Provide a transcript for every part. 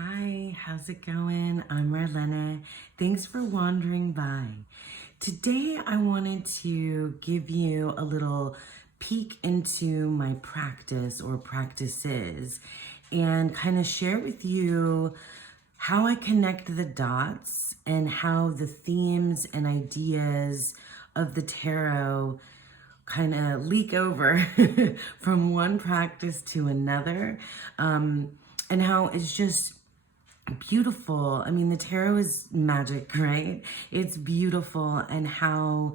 Hi, how's it going? I'm Marlena. Thanks for wandering by. Today, I wanted to give you a little peek into my practice or practices and kind of share with you how I connect the dots and how the themes and ideas of the tarot kind of leak over from one practice to another, and how it's just beautiful. I mean, the tarot is magic, right? It's beautiful, and how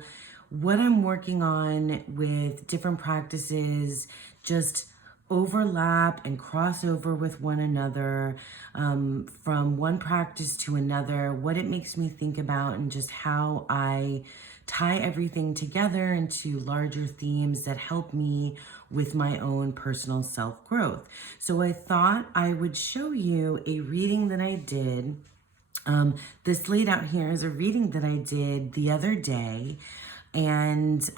what I'm working on with different practices just overlap and cross over with one another, from one practice to another, what it makes me think about, and just how I tie everything together into larger themes that help me with my own personal self-growth. So I thought I would show you a reading that I did. This laid out here is a reading that I did the other day, and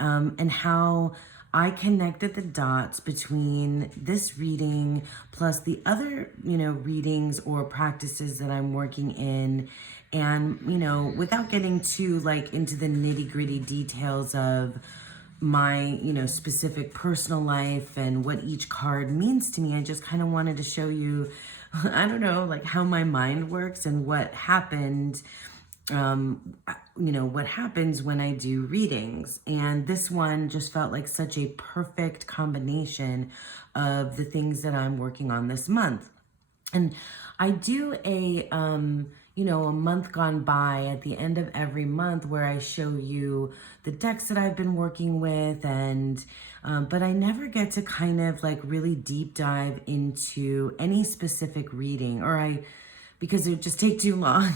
how I connected the dots between this reading plus the other, readings or practices that I'm working in. And, without getting too into the nitty gritty details of my, specific personal life and what each card means to me, I just kind of wanted to show you, I don't know, how my mind works and what happened, what happens when I do readings. And this one just felt like such a perfect combination of the things that I'm working on this month. And I do a month gone by at the end of every month where I show you the decks that I've been working with, and but I never get to kind of really deep dive into any specific reading, because it would just take too long.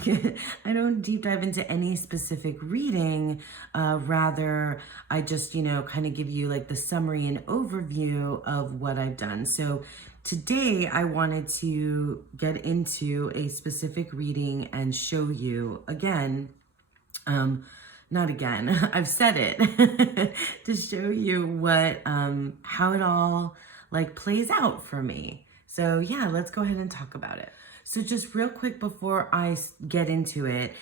I don't deep dive into any specific reading. Rather, I just, kind of give you the summary and overview of what I've done. So today I wanted to get into a specific reading and show you again, not again, I've said it, to show you what, how it all plays out for me. So yeah, let's go ahead and talk about it. So just real quick before I get into it,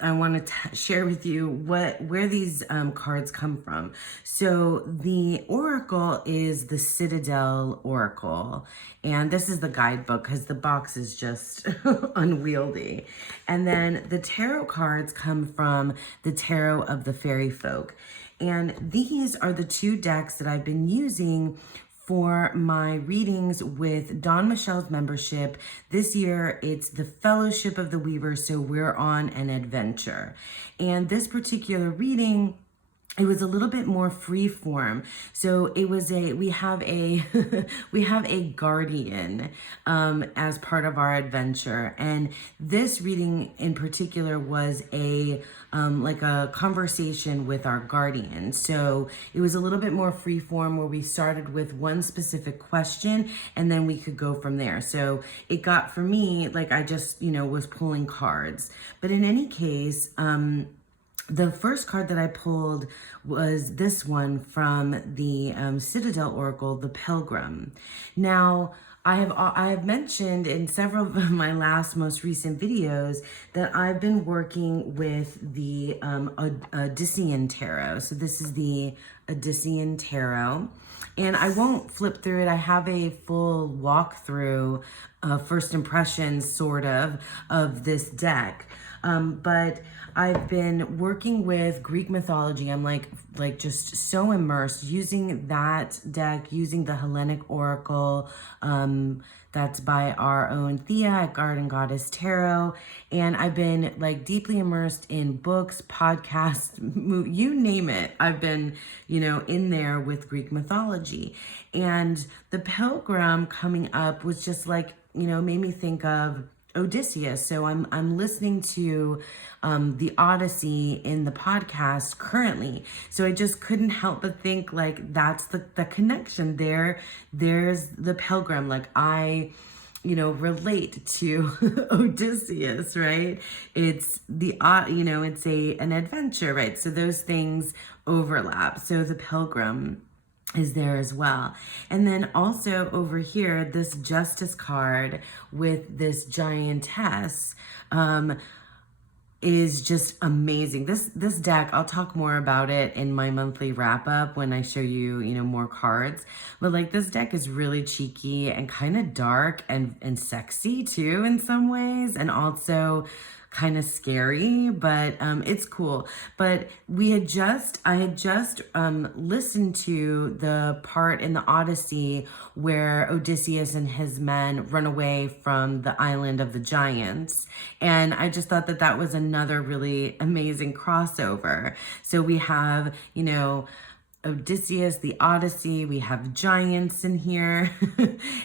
I want to share with you where these cards come from. So the Oracle is the Citadel Oracle, and this is the guidebook because the box is just unwieldy. And then the tarot cards come from the Tarot of the Fairy Folk. And these are the two decks that I've been using for my readings with Dawn Michelle's membership. This year, it's the Fellowship of the Weaver, so we're on an adventure. And this particular reading, it was a little bit more free form. So it was we have a guardian as part of our adventure. And this reading in particular was a conversation with our guardian. So it was a little bit more free form, where we started with one specific question and then we could go from there. So it got, for me, I just, was pulling cards. But in any case, the first card that I pulled was this one from the Citadel Oracle, the Pilgrim. Now, I have mentioned in several of my most recent videos that I've been working with the Odyssean Tarot. So this is the Odyssean Tarot. And I won't flip through it. I have a full walkthrough, first impressions sort of this deck. But I've been working with Greek mythology. I'm just so immersed using that deck, using the Hellenic Oracle, that's by our own Thea at Garden Goddess Tarot. And I've been deeply immersed in books, podcasts, you name it. I've been, in there with Greek mythology. And the Pilgrim coming up was just made me think of Odysseus. So I'm listening to the Odyssey in the podcast currently. So I just couldn't help but think that's the connection there. There's the Pilgrim. I relate to Odysseus, right? It's it's an adventure, right? So those things overlap. So the Pilgrim. is there as well. And then also over here, this Justice card with this giantess is just amazing. This deck, I'll talk more about it in my monthly wrap up when I show you, more cards. But like this deck is really cheeky and kind of dark and sexy too in some ways, and also kind of scary, but it's cool. But I had just listened to the part in the Odyssey where Odysseus and his men run away from the island of the giants, and I just thought that that was another really amazing crossover. So we have, Odysseus, the Odyssey, we have giants in here.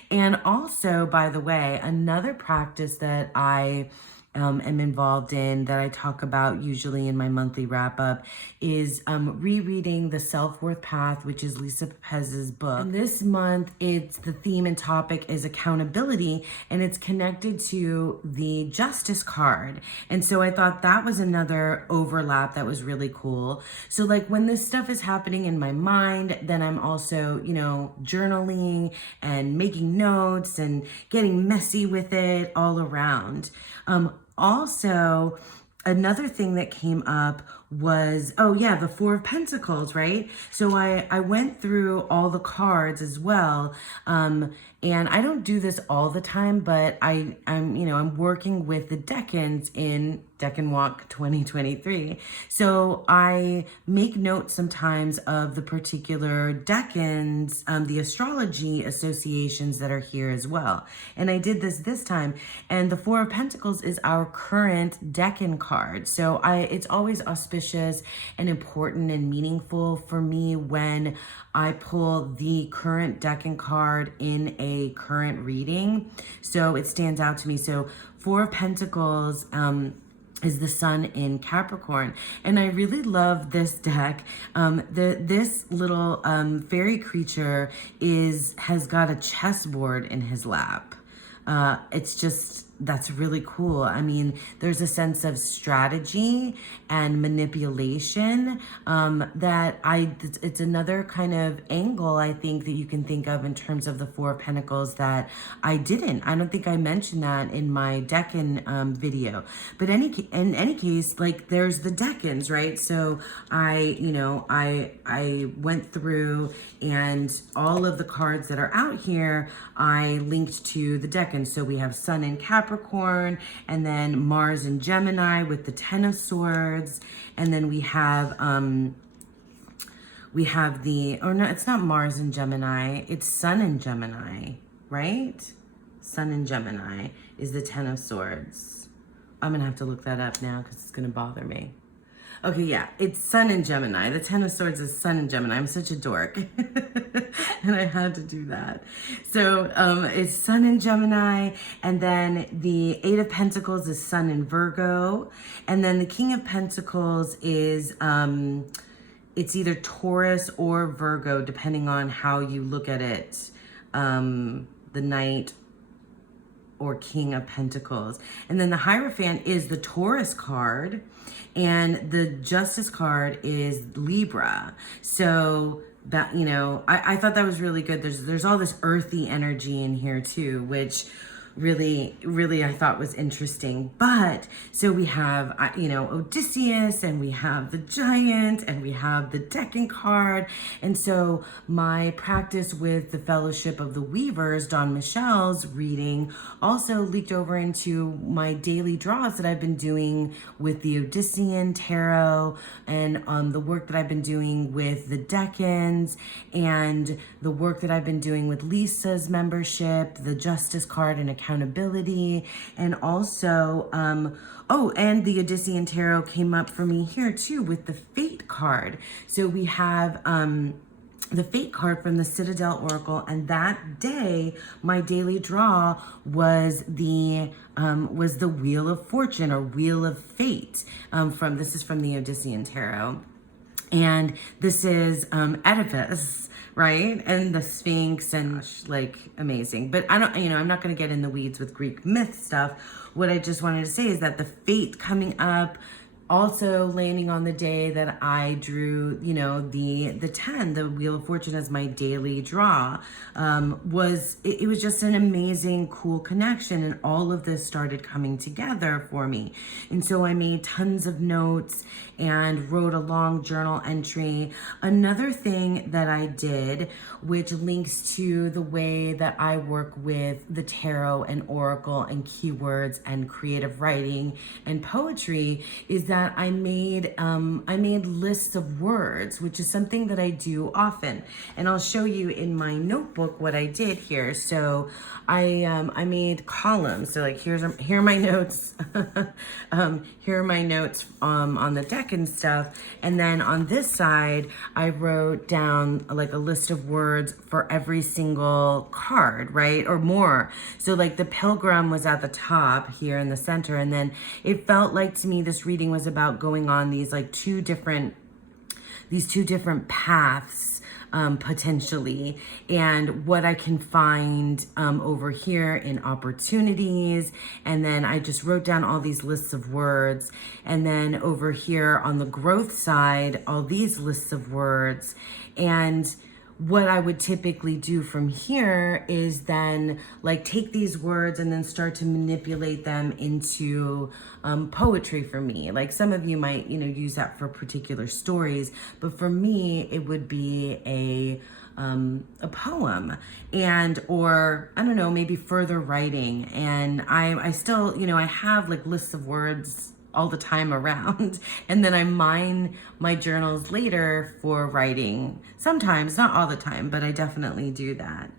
And also, by the way, another practice that I am involved in, that I talk about usually in my monthly wrap up, is rereading The Self-Worth Path, which is Lisa Pez's book. And this month, the theme and topic is accountability, and it's connected to the Justice card. And so I thought that was another overlap that was really cool. So like when this stuff is happening in my mind, then I'm also, journaling and making notes and getting messy with it all around. Also, another thing that came up was, the Four of Pentacles, right? So I went through all the cards as well. And I don't do this all the time, but I'm working with the Decans in Decan Walk 2023. So I make notes sometimes of the particular Decans, the astrology associations that are here as well. And I did this time. And the Four of Pentacles is our current Decan card. So it's always auspicious and important and meaningful for me when I pull the current Decan card in a current reading. So it stands out to me. So Four of Pentacles, is the sun in Capricorn. And I really love this deck. This little fairy creature has got a chessboard in his lap. That's really cool. I mean, there's a sense of strategy and manipulation it's another kind of angle, I think, that you can think of in terms of the Four of Pentacles that I don't think I mentioned that in my Decan video. But in any case, like there's the Decans, right? So I went through, and all of the cards that are out here, I linked to the Decans. So we have Sun in Capricorn, and then Mars in Gemini with the Ten of Swords, and then we have it's not Mars in Gemini, it's Sun in Gemini, right? Sun in Gemini is the Ten of Swords. I'm gonna have to look that up now because it's gonna bother me. Okay, yeah, it's Sun in Gemini. The Ten of Swords is Sun in Gemini. I'm such a dork. And I had to do that. So it's Sun in Gemini, and then the Eight of Pentacles is Sun in Virgo, and then the King of Pentacles is, it's either Taurus or Virgo, depending on how you look at it, the Knight or King of Pentacles. And then the Hierophant is the Taurus card, and the Justice card is Libra. So that, I thought that was really good. There's all this earthy energy in here too, which really I thought was interesting. But so we have, Odysseus, and we have the giant, and we have the Decan card. And so my practice with the Fellowship of the Weavers, Dawn Michelle's reading, also leaked over into my daily draws that I've been doing with the Odyssean Tarot, and the work that I've been doing with the Decans, and the work that I've been doing with Lisa's membership, the Justice card, and accountability. And also, and the Odyssean Tarot came up for me here too with the Fate card. So we have the Fate card from the Citadel Oracle, and that day my daily draw was the Wheel of Fortune, or Wheel of Fate. This is from the Odyssean Tarot. And this is Oedipus, right? And the Sphinx, and amazing. But I'm not going to get in the weeds with Greek myth stuff. What I just wanted to say is that the Fate coming up Also landing on the day that I drew, you know, the 10, the Wheel of Fortune as my daily draw, it was just an amazing, cool connection. And all of this started coming together for me. And so I made tons of notes and wrote a long journal entry. Another thing that I did, which links to the way that I work with the tarot and oracle and keywords and creative writing and poetry, is that I made lists of words, which is something that I do often. And I'll show you in my notebook what I did here. So I made columns. So like here are my notes. Here are my notes on the deck and stuff. And then on this side, I wrote down like a list of words for every single card, right? Or more. So like the Pilgrim was at the top here in the center. And then it felt like to me this reading was about going on these two different paths, potentially, and what I can find over here in opportunities. And then I just wrote down all these lists of words. And then over here on the growth side, all these lists of words. And what I would typically do from here is then take these words and then start to manipulate them into poetry for me. Like some of you might, use that for particular stories, but for me, it would be a poem or I don't know, maybe further writing. And I still, I have lists of words all the time around. And then I mine my journals later for writing. Sometimes, not all the time, but I definitely do that.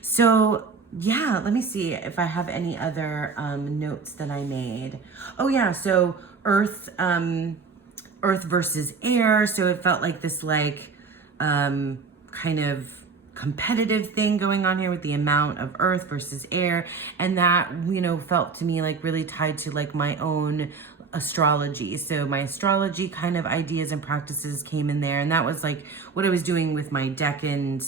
So yeah, let me see if I have any other notes that I made. Oh yeah, so earth versus air. So it felt like this kind of competitive thing going on here with the amount of earth versus air. And that, felt to me really tied to my own astrology. So my astrology kind of ideas and practices came in there, and that was what I was doing with my deck and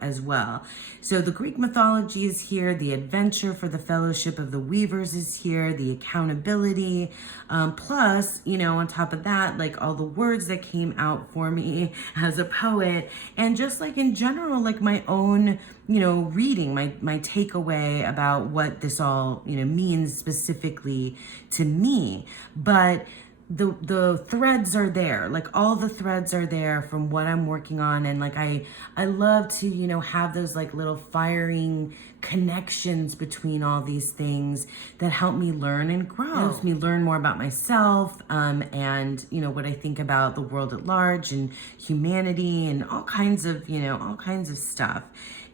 as well. So the Greek mythology is here, the adventure for the Fellowship of the Weavers is here, the accountability, plus on top of that all the words that came out for me as a poet, and just in general my own reading, my takeaway about what this all means specifically to me. But the threads are there, all the threads are there from what I'm working on. And I love to have those little firing connections between all these things that help me learn and grow. It helps me learn more about myself, and what I think about the world at large and humanity and all kinds of stuff.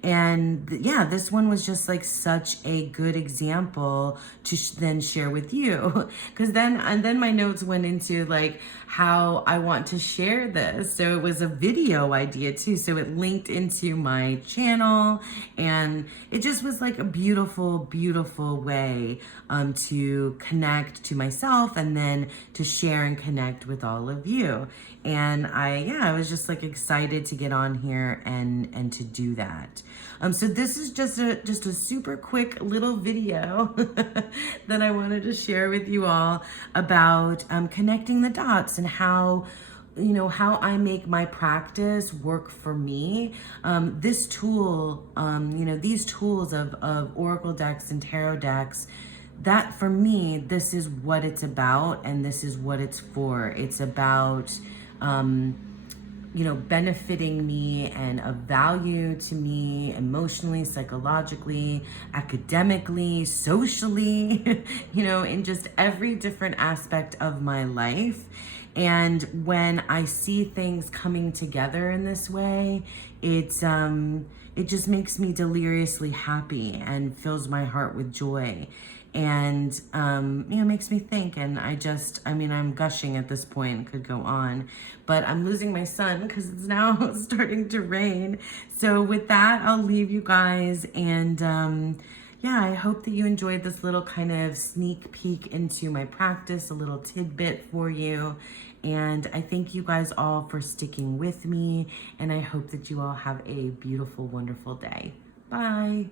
And yeah, this one was just such a good example to then share with you. Because then my notes went into how I want to share this. So it was a video idea too. So it linked into my channel, and it just was a beautiful, beautiful way to connect to myself and then to share and connect with all of you. And I was just excited to get on here and to do that. So this is just a super quick little video that I wanted to share with you all about connecting the dots and how I make my practice work for me. This tool, these tools of oracle decks and tarot decks, that for me, this is what it's about, and this is what it's for. It's about benefiting me and of value to me emotionally, psychologically, academically, socially, in just every different aspect of my life. And when I see things coming together in this way, it just makes me deliriously happy and fills my heart with joy. And, makes me think. And I'm gushing at this point, could go on, but I'm losing my son because it's now starting to rain. So with that, I'll leave you guys. And, I hope that you enjoyed this little kind of sneak peek into my practice, a little tidbit for you. And I thank you guys all for sticking with me. And I hope that you all have a beautiful, wonderful day. Bye.